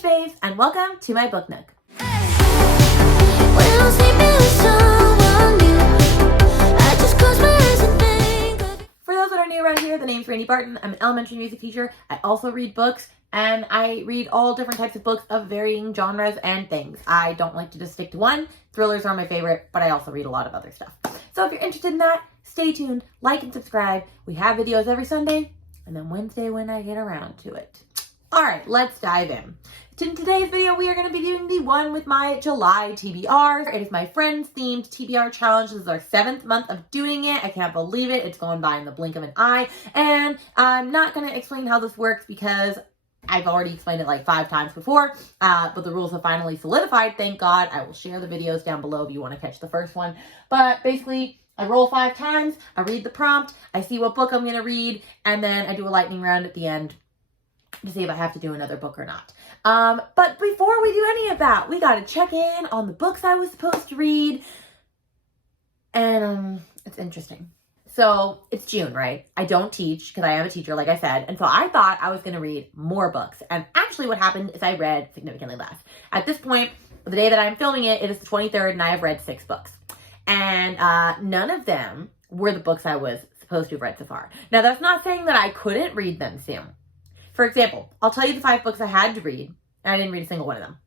Bookish Babes, and welcome to my book nook. For those that are new around here, the name's Randy Barton. I'm an elementary music teacher. I also read books, and I read all different types of books of varying genres and things. I don't like to just stick to one. Thrillers are my favorite, but I also read a lot of other stuff. So if you're interested in that, stay tuned, like and subscribe. We have videos every Sunday, and then Wednesday when I get around to it. All right, let's dive in. In today's video, we are going to be doing the one with my July TBR. It is my friends themed TBR challenge. This is our 7th month of doing it. I can't believe it. It's going by in the blink of an eye. And I'm not going to explain how this works because I've already explained it like 5 times before, but the rules have finally solidified, thank God. I will share the videos down below if you want to catch the first one. But basically, I roll 5 times, I read the prompt, I see what book I'm going to read, and then I do a lightning round at the end to see if I have to do another book or not. But before we do any of that, we got to check in on the books I was supposed to read. And it's interesting. So it's June, right? I don't teach because I am a teacher, like I said. And so I thought I was going to read more books. And actually what happened is I read significantly less. At this point, the day that I'm filming it, it is the 23rd and I have read 6 books. And none of them were the books I was supposed to have read so far. Now, that's not saying that I couldn't read them soon. For example, I'll tell you the 5 books I had to read, and I didn't read a single one of them.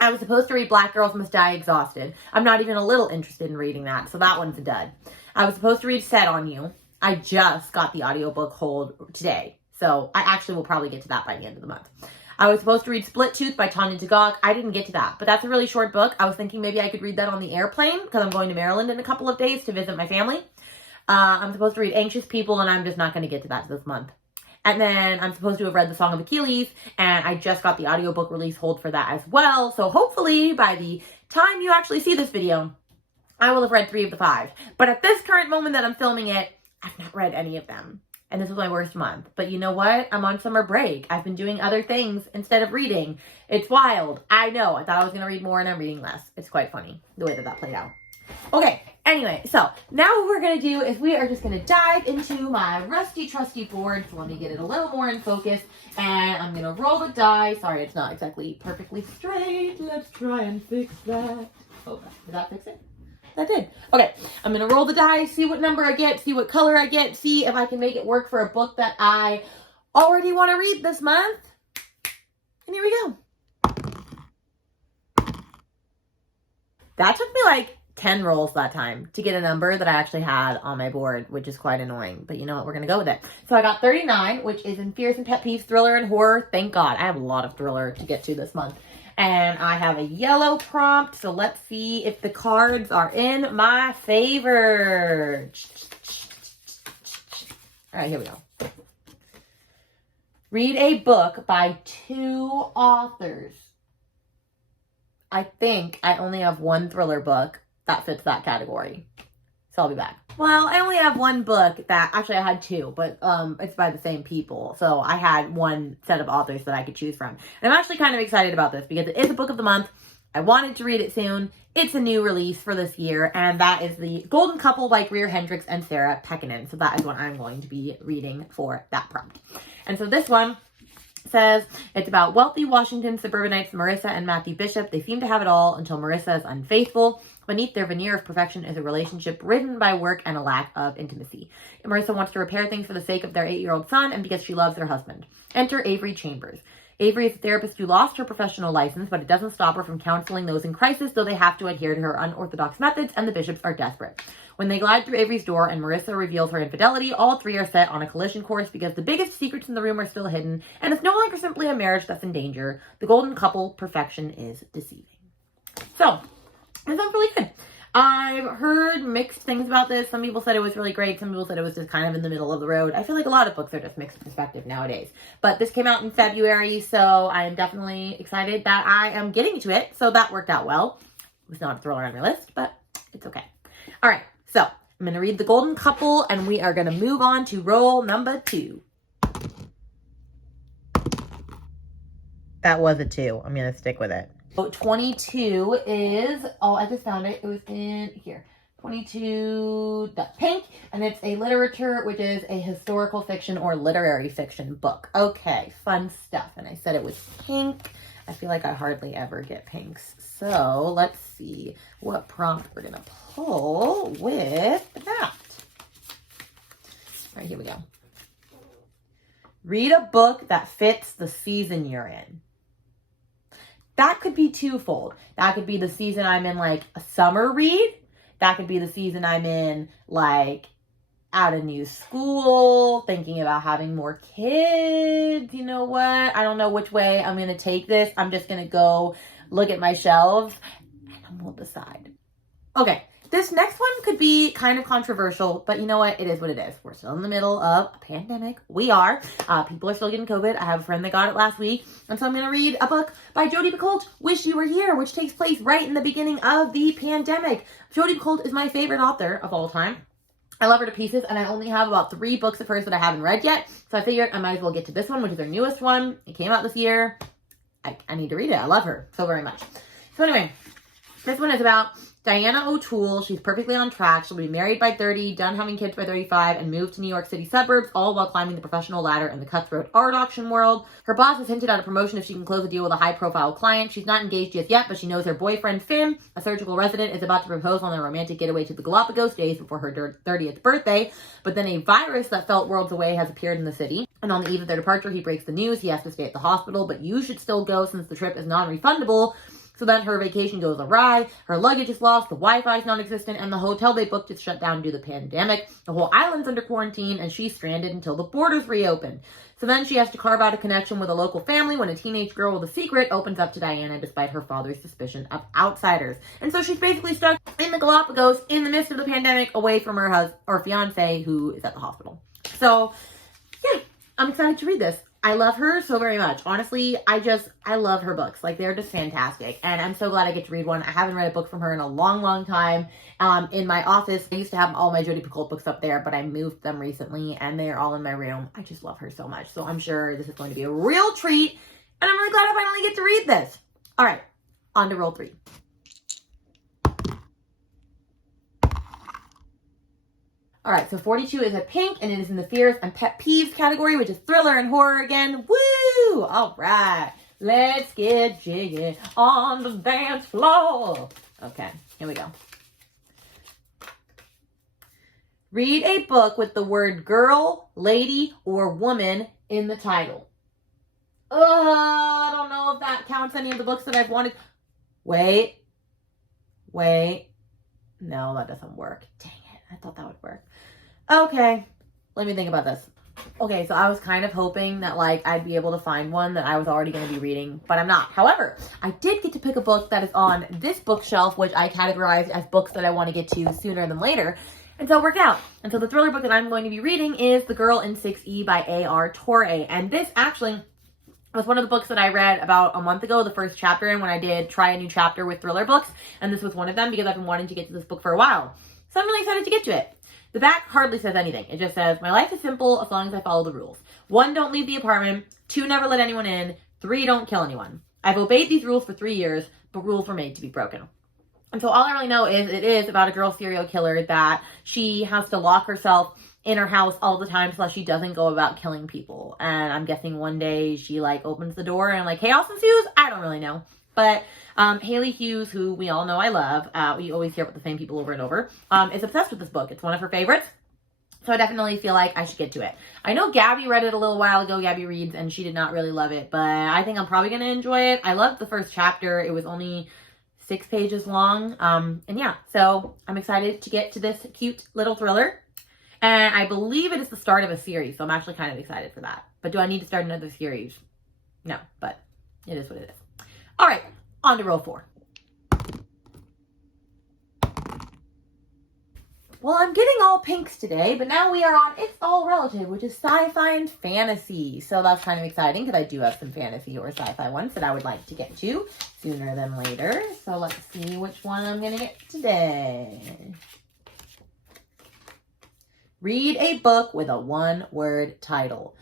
I was supposed to read Black Girls Must Die Exhausted. I'm not even a little interested in reading that, so that one's a dud. I was supposed to read Set on You. I just got the audiobook hold today, so I actually will probably get to that by the end of the month. I was supposed to read Split Tooth by Tanya Tagaq. I didn't get to that, but that's a really short book. I was thinking maybe I could read that on the airplane because I'm going to Maryland in a couple of days to visit my family. I'm supposed to read Anxious People, and I'm just not going to get to that this month. And then I'm supposed to have read The Song of Achilles, and I just got the audiobook release hold for that as well. So hopefully by the time you actually see this video, I will have read 3 of the 5. But at this current moment that I'm filming it, I've not read any of them. And this was my worst month. But you know what? I'm on summer break. I've been doing other things instead of reading. It's wild. I know. I thought I was going to read more and I'm reading less. It's quite funny the way that that played out. Okay, anyway, so now what we're going to do is we are just going to dive into my rusty, trusty board. So let me get it a little more in focus. And I'm going to roll the die. Sorry, it's not exactly perfectly straight. Let's try and fix that. Oh, did that fix it? That did. Okay, I'm going to roll the die, see what number I get, see what color I get, see if I can make it work for a book that I already want to read this month. And here we go. That took me like 10 rolls that time to get a number that I actually had on my board, which is quite annoying. But you know what? We're going to go with it. So I got 39, which is in Fears and Pet Peeves, Thriller and Horror. Thank God. I have a lot of thriller to get to this month. And I have a yellow prompt. So let's see if the cards are in my favor. All right, here we go. Read a book by 2 authors. I think I only have 1 thriller book that fits that category. So I'll be back. Well, I only have 1 book that, actually I had 2, but it's by the same people. So I had 1 set of authors that I could choose from. And I'm actually kind of excited about this because it is a book of the month. I wanted to read it soon. It's a new release for this year, and that is The Golden Couple by Greer Hendricks and Sarah Pekkanen. So that is what I'm going to be reading for that prompt. And so this one says it's about wealthy Washington suburbanites Marissa and Matthew Bishop. They seem to have it all until Marissa is unfaithful. Beneath their veneer of perfection is a relationship ridden by work and a lack of intimacy. Marissa wants to repair things for the sake of their 8-year-old son and because she loves her husband. Enter Avery Chambers. Avery is a therapist who lost her professional license, but it doesn't stop her from counseling those in crisis, though they have to adhere to her unorthodox methods, and the Bishops are desperate. When they glide through Avery's door and Marissa reveals her infidelity, all 3 are set on a collision course because the biggest secrets in the room are still hidden, and it's no longer simply a marriage that's in danger. The golden couple, perfection is deceiving. So, it sounds really good. I've heard mixed things about this. Some people said it was really great. Some people said it was just kind of in the middle of the road. I feel like a lot of books are just mixed perspective nowadays. But this came out in February, so I am definitely excited that I am getting to it. So that worked out well. It was not a thriller on my list, but it's okay. All right, so I'm going to read The Golden Couple, and we are going to move on to roll number 2. That was a 2. I'm going to stick with it. So 22 is, oh, I just found it. It was in here. 22 Pink, and it's a literature, which is a historical fiction or literary fiction book. Okay, fun stuff. And I said it was pink. I feel like I hardly ever get pinks. So let's see what prompt we're going to pull with that. All right, here we go. Read a book that fits the season you're in. That could be twofold. That could be the season I'm in, like a summer read. That could be the season I'm in, like at a new school, thinking about having more kids. You know what? I don't know which way I'm going to take this. I'm just going to go look at my shelves and we'll decide. Okay. This next one could be kind of controversial, but you know what? It is what it is. We're still in the middle of a pandemic. We are. People are still getting COVID. I have a friend that got it last week. And so I'm going to read a book by Jodi Picoult, Wish You Were Here, which takes place right in the beginning of the pandemic. Jodi Picoult is my favorite author of all time. I love her to pieces, and I only have about 3 books of hers that I haven't read yet. So I figured I might as well get to this one, which is her newest one. It came out this year. I need to read it. I love her so very much. So anyway, this one is about Diana O'Toole. She's perfectly on track. She'll be married by 30, done having kids by 35, and move to New York City suburbs, all while climbing the professional ladder in the cutthroat art auction world. Her boss has hinted at a promotion if she can close a deal with a high-profile client. She's not engaged just yet, but she knows her boyfriend, Finn, a surgical resident, is about to propose on a romantic getaway to the Galapagos days before her 30th birthday. But then a virus that felt worlds away has appeared in the city. And on the eve of their departure, he breaks the news. He has to stay at the hospital, but you should still go since the trip is non-refundable. So then her vacation goes awry, her luggage is lost, the Wi-Fi is non-existent, and the hotel they booked is shut down due to the pandemic. The whole island's under quarantine, and she's stranded until the borders reopen. So then she has to carve out a connection with a local family when a teenage girl with a secret opens up to Diana despite her father's suspicion of outsiders. And so she's basically stuck in the Galapagos in the midst of the pandemic, away from her fiance who is at the hospital. So, yeah, I'm excited to read this. I love her so very much. Honestly, I love her books. Like, they're just fantastic. And I'm so glad I get to read one. I haven't read a book from her in a long, long time. In my office, I used to have all my Jodi Picoult books up there, but I moved them recently and they're all in my room. I just love her so much. So I'm sure this is going to be a real treat. And I'm really glad I finally get to read this. All right, on to roll 3. All right, so 42 is a pink, and it is in the fears and pet peeves category, which is thriller and horror again. Woo! All right, let's get jiggy on the dance floor. Okay, here we go. Read a book with the word girl, lady, or woman in the title. I don't know if that counts any of the books that I've wanted. Wait. No, that doesn't work. Dang it, I thought that would work. Okay, let me think about this. Okay, so I was kind of hoping that, like, I'd be able to find one that I was already going to be reading, but I'm not. However, I did get to pick a book that is on this bookshelf, which I categorized as books that I want to get to sooner than later, and so it worked out. And so the thriller book that I'm going to be reading is The Girl in 6E by A.R. Tourette, and this actually was one of the books that I read about a month ago, the first chapter, and when I did try a new chapter with thriller books, and this was one of them because I've been wanting to get to this book for a while. So I'm really excited to get to it. The back hardly says anything. It just says, my life is simple as long as I follow the rules. 1, don't leave the apartment. 2, never let anyone in. 3, don't kill anyone. I've obeyed these rules for 3 years, but rules were made to be broken. And so all I really know is it is about a girl serial killer that she has to lock herself in her house all the time so that she doesn't go about killing people. And I'm guessing one day she, like, opens the door and, like, chaos ensues? I don't really know. But Haley Hughes, who we all know I love, we always hear about the same people over and over, is obsessed with this book. It's one of her favorites. So I definitely feel like I should get to it. I know Gabby read it a little while ago, Gabby Reads, and she did not really love it. But I think I'm probably going to enjoy it. I loved the first chapter. It was only 6 pages long. And yeah, so I'm excited to get to this cute little thriller. And I believe it is the start of a series. So I'm actually kind of excited for that. But do I need to start another series? No, but it is what it is. All right, on to roll 4. Well, I'm getting all pinks today, but now we are on It's All Relative, which is sci-fi and fantasy. So that's kind of exciting because I do have some fantasy or sci-fi ones that I would like to get to sooner than later. So let's see which one I'm going to get today. Read a book with a 1-word title.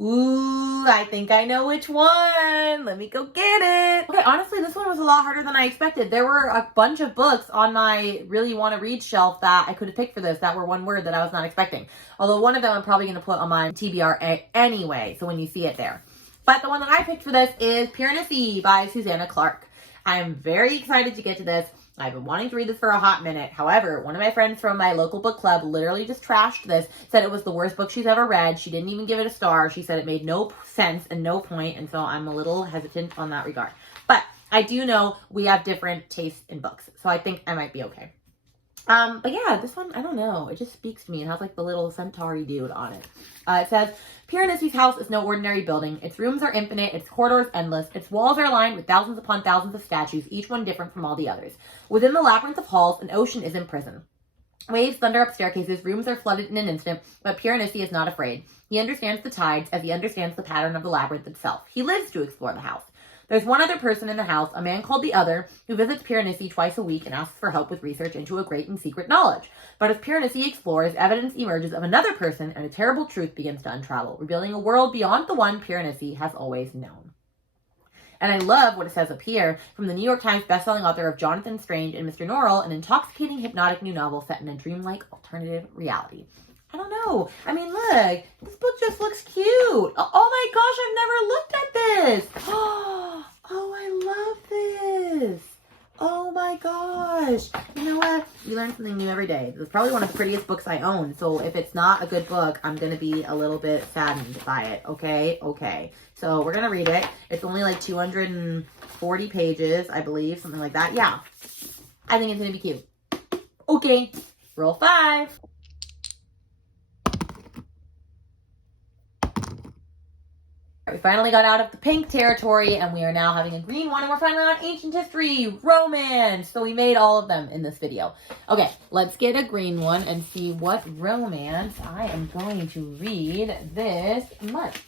Ooh, I think I know which one. Let me go get it. Okay, honestly, this one was a lot harder than I expected. There were a bunch of books on my really want to read shelf that I could have picked for this that were 1 word that I was not expecting. Although one of them I'm probably going to put on my TBR anyway, so when you see it there. But the one that I picked for this is Pure in a Sea by Susanna Clark. I'm very excited to get to this. I've been wanting to read this for a hot minute. However, one of my friends from my local book club literally just trashed this, said it was the worst book she's ever read. She didn't even give it a star. She said it made no sense and no point, and so I'm a little hesitant on that regard. But I do know we have different tastes in books, so I think I might be okay. But yeah, this one, I don't know. It just speaks to me. It has like the little centaur dude on it. It says, Pure in a Sea's house is no ordinary building. Its rooms are infinite, its corridors endless, its walls are lined with thousands upon thousands of statues, each one different from all the others. Within the labyrinth of halls, an ocean is imprisoned. Waves thunder up staircases, rooms are flooded in an instant, but Pure in a Sea is not afraid. He understands the tides as he understands the pattern of the labyrinth itself. He lives to explore the house. There's one other person in the house, a man called the Other, who visits Pure in a Sea twice a week and asks for help with research into a great and secret knowledge. But as Pure in a Sea explores, evidence emerges of another person and a terrible truth begins to unravel, revealing a world beyond the one Pure in a Sea has always known. And I love what it says up here from the New York Times bestselling author of Jonathan Strange and Mr. Norrell, an intoxicating, hypnotic new novel set in a dreamlike alternative reality. I don't know. I mean, look, this book just looks cute. Oh my gosh, I've never looked at this. Oh, I love this. Oh my gosh. You know what? You learn something new every day. This is probably one of the prettiest books I own. So if it's not a good book, I'm going to be a little bit saddened by it. Okay? Okay. So we're going to read it. It's only like 240 pages, I believe. Something like that. Yeah. I think it's going to be cute. Okay. Roll 5. We finally got out of the pink territory and we are now having a green one, and we're finally on ancient history, romance. So we made all of them in this video. Okay, let's get a green one and see what romance I am going to read this month.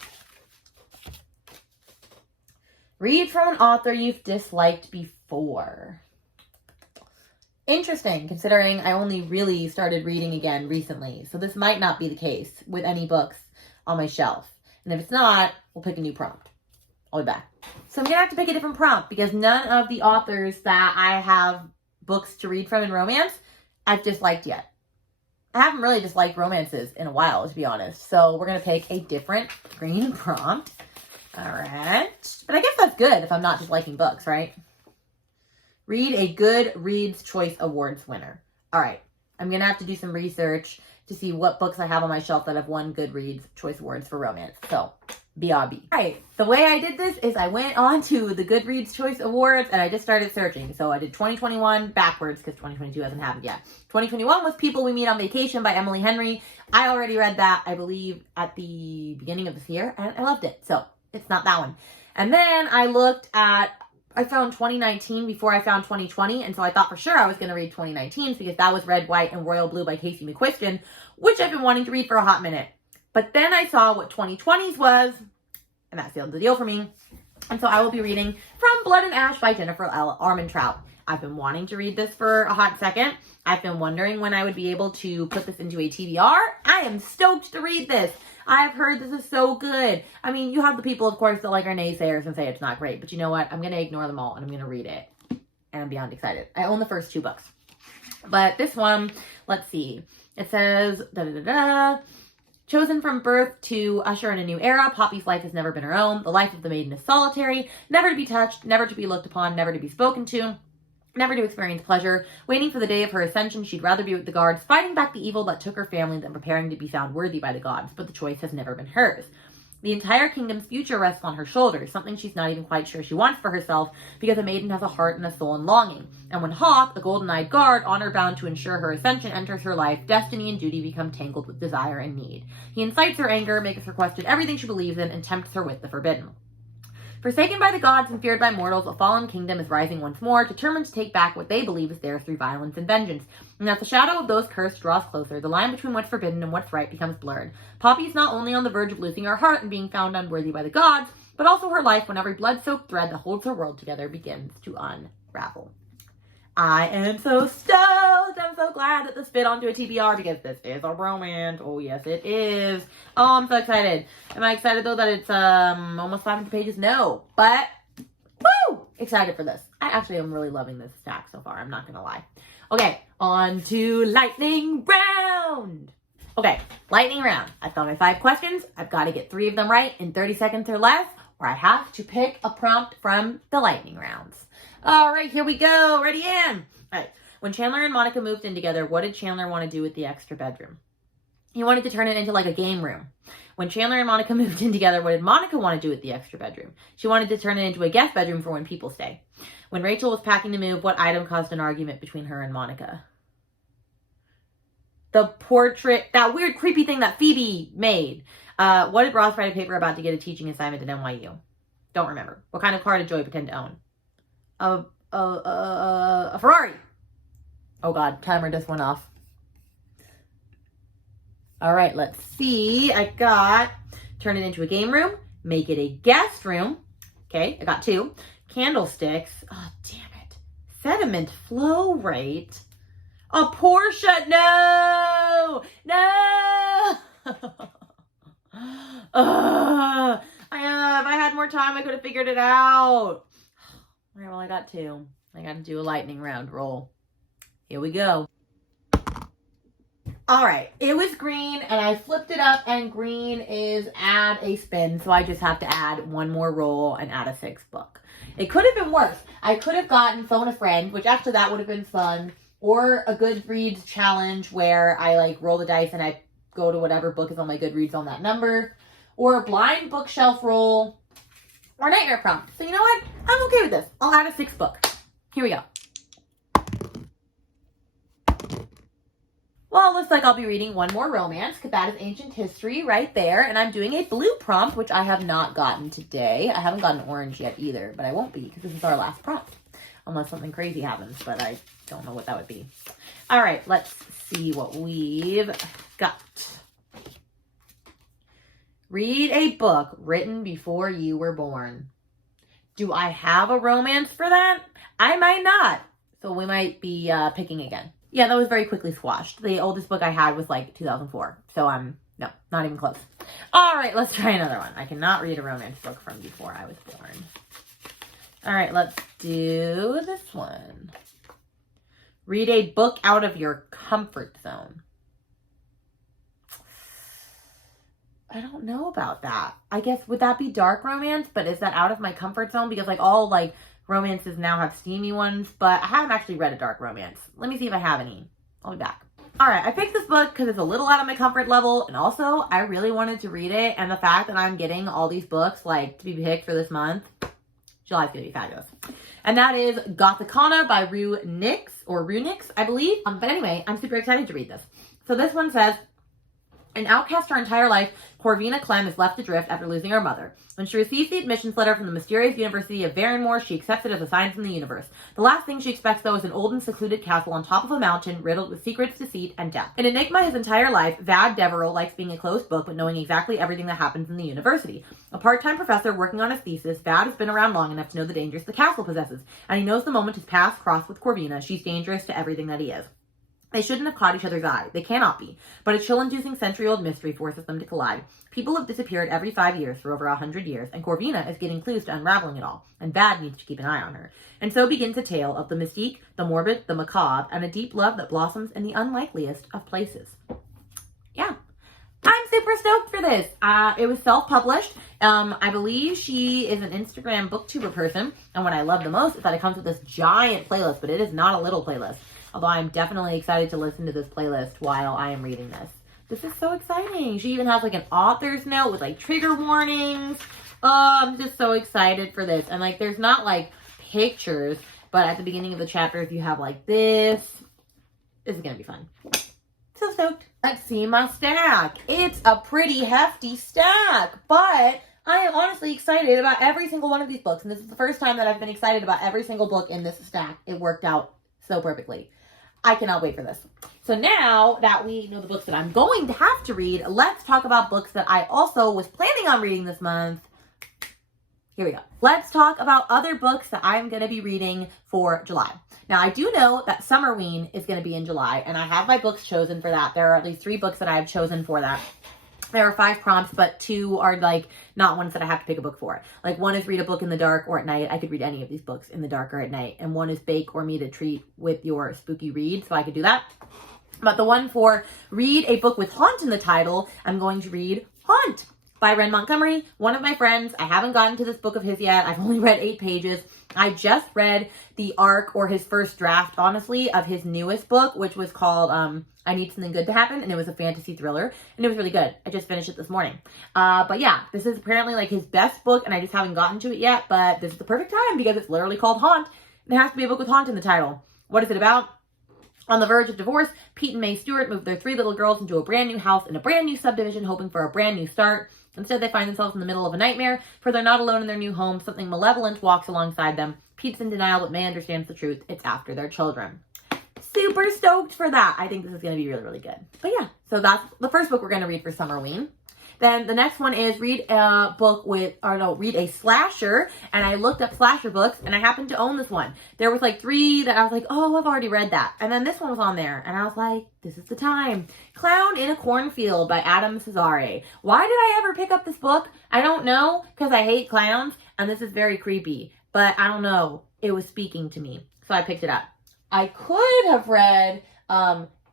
Read from an author you've disliked before. Interesting, considering I only really started reading again recently. So this might not be the case with any books on my shelf. And if it's not, we'll pick a new prompt. I'll be back. So I'm going to have to pick a different prompt because none of the authors that I have books to read from in romance I've disliked yet. I haven't really disliked romances in a while, to be honest. So we're going to pick a different green prompt. All right. But I guess that's good if I'm not just liking books, right? Read a Goodreads Choice Awards winner. All right. I'm going to have to do some research to see what books I have on my shelf that have won Goodreads Choice Awards for romance. So, BRB. All right, the way I did this is I went on to the Goodreads Choice Awards and I just started searching. So I did 2021 backwards because 2022 hasn't happened yet. 2021 was People We Meet on Vacation by Emily Henry. I already read that, I believe, at the beginning of this year, and I loved it. So it's not that one. And then I found 2019 before I found 2020, and so I thought for sure I was going to read 2019 because that was Red, White, and Royal Blue by Casey McQuiston, which I've been wanting to read for a hot minute. But then I saw what 2020's was, and that sealed the deal for me. And so I will be reading From Blood and Ash by Jennifer L. Armentrout. I've been wanting to read this for a hot second. I've been wondering when I would be able to put this into a TBR. I am stoked to read this. I've heard this is so good. I mean, you have the people, of course, that like are naysayers and say it's not great. But you know what? I'm going to ignore them all and I'm going to read it. And I'm beyond excited. I own the first 2 books. But this one, let's see. It says, chosen from birth to usher in a new era, Poppy's life has never been her own. The life of the maiden is solitary, never to be touched, never to be looked upon, never to be spoken to, never to experience pleasure. Waiting for the day of her ascension, she'd rather be with the guards, fighting back the evil that took her family than preparing to be found worthy by the gods. But the choice has never been hers. The entire kingdom's future rests on her shoulders, something she's not even quite sure she wants for herself, because a maiden has a heart and a soul and longing. And when Hawk, the golden-eyed guard, honor-bound to ensure her ascension, enters her life, destiny and duty become tangled with desire and need. He incites her anger, makes her question everything she believes in, and tempts her with the forbidden. Forsaken by the gods and feared by mortals, a fallen kingdom is rising once more, determined to take back what they believe is theirs through violence and vengeance. And as the shadow of those cursed draws closer, the line between what's forbidden and what's right becomes blurred. Poppy is not only on the verge of losing her heart and being found unworthy by the gods, but also her life when every blood-soaked thread that holds her world together begins to unravel. I am so stoked. I'm so glad that this fit onto a TBR because this is a romance. Oh, yes, it is. Oh, I'm so excited. Am I excited, though, that it's almost 500 pages? No. But, woo! Excited for this. I actually am really loving this stack so far. I'm not going to lie. Okay, on to lightning round. Okay, lightning round. I've got my 5 questions. I've got to get 3 of them right in 30 seconds or less. or I have to pick a prompt from the lightning rounds. All right, here we go. Ready, in. All right. When Chandler and Monica moved in together, what did Chandler want to do with the extra bedroom? He wanted to turn it into like a game room. When Chandler and Monica moved in together, what did Monica want to do with the extra bedroom? She wanted to turn it into a guest bedroom for when people stay. When Rachel was packing to move, what item caused an argument between her and Monica? The portrait, that weird creepy thing that Phoebe made. What did Ross write a paper about to get a teaching assignment at NYU? Don't remember. What kind of car did Joy pretend to own? A Ferrari. Oh God, timer just went off. All right, let's see. I got turn it into a game room, make it a guest room. Okay, I got 2. Candlesticks. Oh, damn it. Sediment flow rate. A Porsche. No. If I had more time, I could have figured it out. All right, well, I got 2. I got to do a lightning round roll. Here we go. All right, it was green, and I flipped it up, and green is add a spin, so I just have to add 1 more roll and add a 6th book. It could have been worse. I could have gotten Phone a Friend, which actually that would have been fun, or a Goodreads challenge where I like roll the dice and I go to whatever book is on my Goodreads on that number, or a blind bookshelf roll, or nightmare prompt. So you know what? I'm okay with this. I'll add a 6th book. Here we go. Well, it looks like I'll be reading 1 more romance, because that is ancient history right there. And I'm doing a blue prompt, which I have not gotten today. I haven't gotten orange yet either, but I won't be, because this is our last prompt. Unless something crazy happens, but I don't know what that would be. All right, let's see what we've got. Read a book written before you were born. Do I have a romance for that? I might not. So we might be picking again. Yeah, that was very quickly squashed. The oldest book I had was like 2004. So no, not even close. All right, let's try another one. I cannot read a romance book from before I was born. All right, let's do this one. Read a book out of your comfort zone. I don't know about that. I guess, would that be dark romance? But is that out of my comfort zone? Because like all like romances now have steamy ones, but I haven't actually read a dark romance. Let me see if I have any. I'll be back. All right, I picked this book because it's a little out of my comfort level, and also I really wanted to read it, and the fact that I'm getting all these books like to be picked for this month, July's gonna be fabulous. And that is Gothicana by Rue Nix, I believe. But anyway, I'm super excited to read this. So this one says, an outcast her entire life, Corvina Clem is left adrift after losing her mother. When she receives the admissions letter from the mysterious University of Varenmore, she accepts it as a sign from the universe. The last thing she expects, though, is an old and secluded castle on top of a mountain riddled with secrets, deceit, and death. An enigma his entire life, Vad Deverell likes being a closed book but knowing exactly everything that happens in the university. A part-time professor working on his thesis, Vad has been around long enough to know the dangers the castle possesses, and he knows the moment his paths cross with Corvina, she's dangerous to everything that he is. They shouldn't have caught each other's eye. They cannot be. But a chill-inducing century-old mystery forces them to collide. People have disappeared every 5 years for over 100 years, and Corvina is getting clues to unraveling it all, and Vad needs to keep an eye on her. And so begins a tale of the mystique, the morbid, the macabre, and a deep love that blossoms in the unlikeliest of places. Yeah. I'm super stoked for this. It was self-published. I believe she is an Instagram booktuber person, and what I love the most is that it comes with this giant playlist, but it is not a little playlist. Although I'm definitely excited to listen to this playlist while I am reading this. This is so exciting. She even has like an author's note with like trigger warnings. Oh, I'm just so excited for this. And like there's not like pictures, but at the beginning of the chapters you have like this. This is going to be fun. So stoked. Let's see my stack. It's a pretty hefty stack, but I am honestly excited about every single one of these books. And this is the first time that I've been excited about every single book in this stack. It worked out so perfectly. I cannot wait for this. So now that we know the books that I'm going to have to read, let's talk about books that I also was planning on reading this month. Here we go. Let's talk about other books that I'm going to be reading for July. Now, I do know that Summerween is going to be in July, and I have my books chosen for that. There are at least 3 books that I have chosen for that. There are 5 prompts, but 2 are like not ones that I have to pick a book for. Like 1 is read a book in the dark or at night. I could read any of these books in the dark or at night. And 1 is bake or meet a treat with your spooky read. So I could do that. But the one for read a book with haunt in the title, I'm going to read Haunt. by Ren Montgomery, one of my friends. I haven't gotten to this book of his yet. I've only read 8 pages. I just read the arc, or his first draft, honestly, of his newest book, which was called I Need Something Good to Happen, and it was a fantasy thriller, and it was really good. I just finished it this morning. But yeah, this is apparently like his best book, and I just haven't gotten to it yet, but this is the perfect time because it's literally called Haunt, and it has to be a book with haunt in the title. What is it about? On the verge of divorce, Pete and May Stewart move their 3 little girls into a brand new house in a brand new subdivision, hoping for a brand new start. Instead, they find themselves in the middle of a nightmare, for they're not alone in their new home. Something malevolent walks alongside them. Pete's in denial, but May understands the truth. It's after their children. Super stoked for that. I think this is going to be really, really good. But yeah, so that's the first book we're going to read for Summerween. Then the next one is read a slasher. And I looked up slasher books, and I happened to own this one. There was like 3 that I was like, oh, I've already read that. And then this one was on there, and I was like, this is the time. Clown in a Cornfield by Adam Cesare. Why did I ever pick up this book? I don't know, because I hate clowns, and this is very creepy. But I don't know. It was speaking to me, so I picked it up. I could have read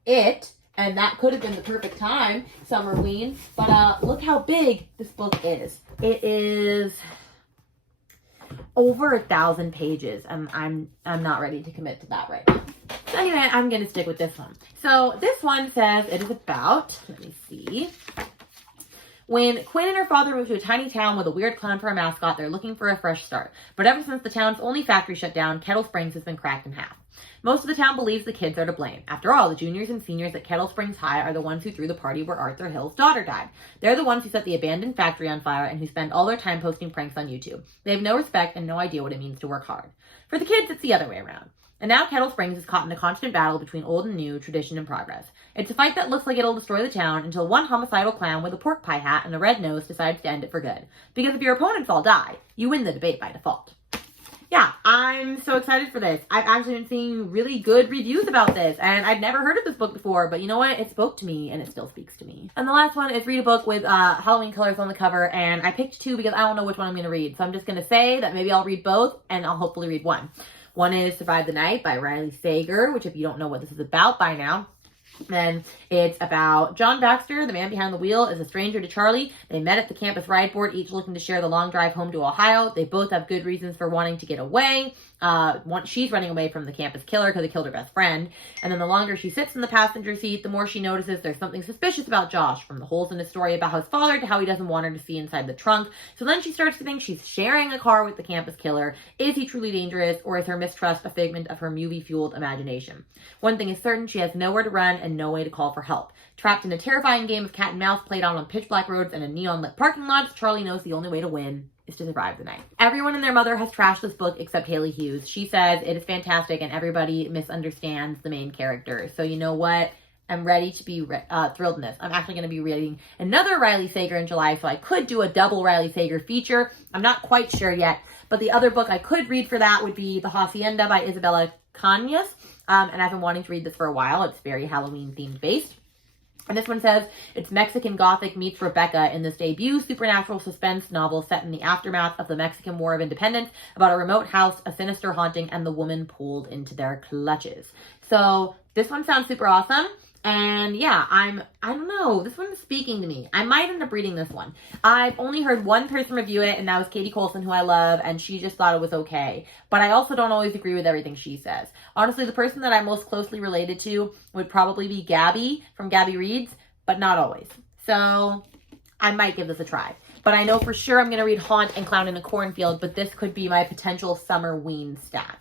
it, and that could have been the perfect time, Summerween. But look how big this book is. It is over 1,000 pages, and I'm not ready to commit to that right now. So anyway, I'm going to stick with this one. So this one says it is about, let me see. When Quinn and her father moved to a tiny town with a weird clown for a mascot, they're looking for a fresh start. But ever since the town's only factory shut down, Kettle Springs has been cracked in half. Most of the town believes the kids are to blame. After all, the juniors and seniors at Kettle Springs High are the ones who threw the party where Arthur Hill's daughter died. They're the ones who set the abandoned factory on fire and who spend all their time posting pranks on YouTube. They have no respect and no idea what it means to work hard. For the kids, it's the other way around. And now Kettle Springs is caught in a constant battle between old and new, tradition and progress. It's a fight that looks like it'll destroy the town until one homicidal clown with a pork pie hat and a red nose decides to end it for good. Because if your opponents all die, you win the debate by default. Yeah, I'm so excited for this. I've actually been seeing really good reviews about this, and I've never heard of this book before, but you know what? It spoke to me, and it still speaks to me. And the last one is read a book with Halloween colors on the cover, and I picked 2 because I don't know which one I'm going to read. So I'm just going to say that maybe I'll read both, and I'll hopefully read one. One is Survive the Night by Riley Sager, which if you don't know what this is about by now, then it's about John Baxter, the man behind the wheel, is a stranger to Charlie. They met at the campus ride board, each looking to share the long drive home to Ohio. They both have good reasons for wanting to get away. She's running away from the campus killer because he killed her best friend. And then the longer she sits in the passenger seat, the more she notices there's something suspicious about Josh, from the holes in his story about his father to how he doesn't want her to see inside the trunk. So then she starts to think she's sharing a car with the campus killer. Is he truly dangerous, or is her mistrust a figment of her movie-fueled imagination? One thing is certain, she has nowhere to run and no way to call for help. Trapped in a terrifying game of cat and mouse played out on pitch black roads and in neon-lit parking lots, Charlie knows the only way to win is to survive the night. Everyone and their mother has trashed this book except Haley Hughes. She says it is fantastic and everybody misunderstands the main character. So you know what? I'm ready to be thrilled in this. I'm actually going to be reading another Riley Sager in July, so I could do a double Riley Sager feature. I'm not quite sure yet, but the other book I could read for that would be The Hacienda by Isabella Cañas. And I've been wanting to read this for a while. It's very Halloween themed based. And this one says it's Mexican Gothic meets Rebecca in this debut supernatural suspense novel set in the aftermath of the Mexican War of Independence about a remote house, a sinister haunting, and the woman pulled into their clutches. So this one sounds super awesome. And yeah, I don't know, this one's speaking to me. I might end up reading this one. I've only heard one person review it, and that was Katie Colson, who I love, and she just thought it was okay. But I also don't always agree with everything she says. Honestly, the person that I'm most closely related to would probably be Gabby from Gabby Reads, but not always. So I might give this a try. But I know for sure I'm going to read Haunt and Clown in a Cornfield, but this could be my potential Summerween stack.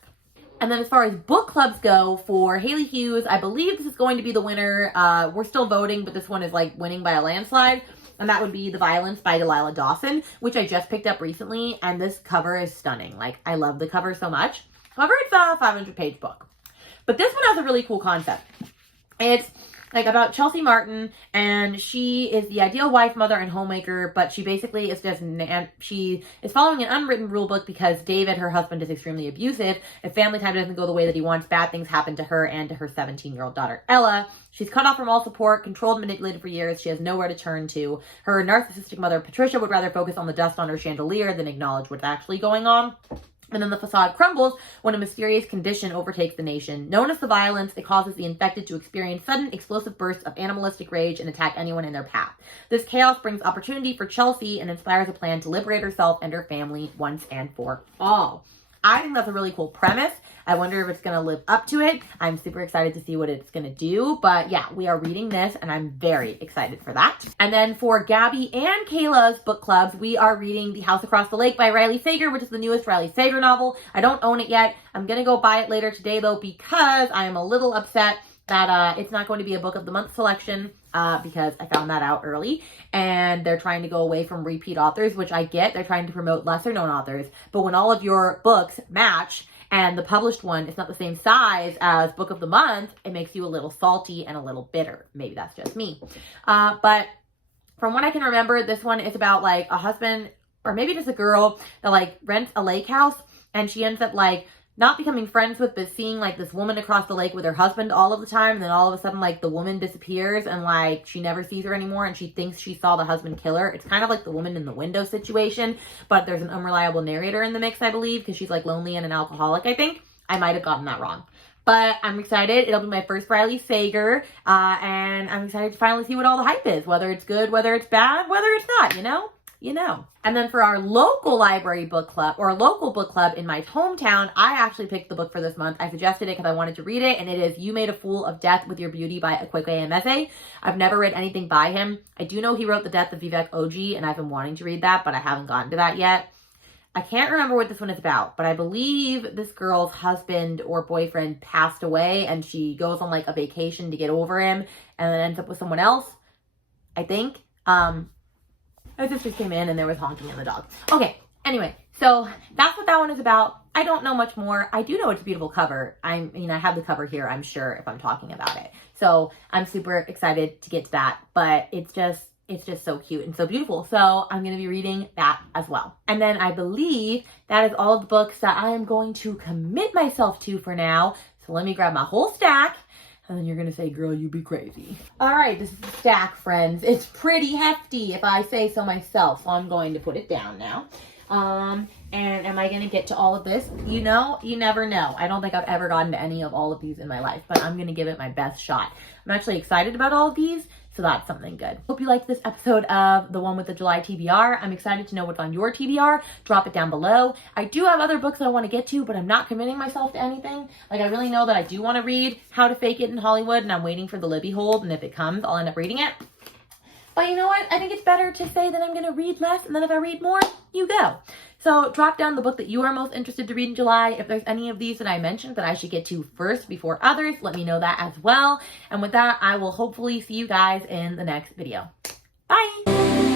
And then as far as book clubs go, for Haley Hughes, I believe this is going to be the winner. We're still voting, but this one is like winning by a landslide. And that would be The Violence by Delilah Dawson, which I just picked up recently. And this cover is stunning. Like, I love the cover so much. However, it's a 500-page book. But this one has a really cool concept. It's like about Chelsea Martin, and she is the ideal wife, mother, and homemaker, but she basically is just, she is following an unwritten rule book because David, her husband, is extremely abusive. If family time doesn't go the way that he wants, bad things happen to her and to her 17-year-old daughter, Ella. She's cut off from all support, controlled and manipulated for years. She has nowhere to turn to. Her narcissistic mother, Patricia, would rather focus on the dust on her chandelier than acknowledge what's actually going on. And then the facade crumbles when a mysterious condition overtakes the nation. Known as the violence, it causes the infected to experience sudden explosive bursts of animalistic rage and attack anyone in their path. This chaos brings opportunity for Chelsea and inspires a plan to liberate herself and her family once and for all. I think that's a really cool premise. I wonder if it's going to live up to it. I'm super excited to see what it's going to do. But yeah, we are reading this and I'm very excited for that. And then for Gabby and Kayla's book clubs, we are reading The House Across the Lake by Riley Sager, which is the newest Riley Sager novel. I don't own it yet. I'm going to go buy it later today though, because I am a little upset that it's not going to be a book of the month selection because I found that out early, and they're trying to go away from repeat authors, which I get. They're trying to promote lesser known authors, but when all of your books match and the published one is not the same size as book of the month, it makes you a little salty and a little bitter. Maybe that's just me. But from what I can remember, this one is about like a husband or maybe just a girl that like rents a lake house, and she ends up like not becoming friends with, but seeing like this woman across the lake with her husband all of the time. And then all of a sudden, like the woman disappears and like she never sees her anymore. And she thinks she saw the husband kill her. It's kind of like the woman in the window situation, but there's an unreliable narrator in the mix, I believe, because she's like lonely and an alcoholic, I think. I might have gotten that wrong. But I'm excited. It'll be my first Riley Sager. And I'm excited to finally see what all the hype is, whether it's good, whether it's bad, whether it's not, you know? And then for our local library book club, or local book club in my hometown, I actually picked the book for this month. I suggested it because I wanted to read it, and it is You Made a Fool of Death with Your Beauty by Akweke Emese. I've never read anything by him. I do know he wrote The Death of Vivek Oji, and I've been wanting to read that, but I haven't gotten to that yet. I can't remember what this one is about, but I believe this girl's husband or boyfriend passed away, and she goes on like a vacation to get over him, and then ends up with someone else, I think. My sister came in and there was honking on the dog. Okay, anyway, so that's what that one is about. I don't know much more. I do know it's a beautiful cover. I have the cover here, I'm sure, if I'm talking about it. So I'm super excited to get to that, but it's just so cute and so beautiful. So I'm going to be reading that as well. And then I believe that is all of the books that I am going to commit myself to for now. So let me grab my whole stack. And then you're going to say, girl, you be crazy. All right, this is the stack, friends. It's pretty hefty, if I say so myself. So I'm going to put it down now. And am I going to get to all of this? You know, you never know. I don't think I've ever gotten to any of all of these in my life, but I'm going to give it my best shot. I'm actually excited about all of these, so that's something good. Hope you liked this episode of the one with the July TBR. I'm excited to know what's on your TBR. Drop it down below. I do have other books I want to get to, but I'm not committing myself to anything. Like, I really know that I do want to read How to Fake It in Hollywood, and I'm waiting for the Libby hold, and if it comes, I'll end up reading it. But you know what? I think it's better to say that I'm going to read less, and then if I read more, you go. So drop down the book that you are most interested to read in July. If there's any of these that I mentioned that I should get to first before others, let me know that as well. And with that, I will hopefully see you guys in the next video. Bye!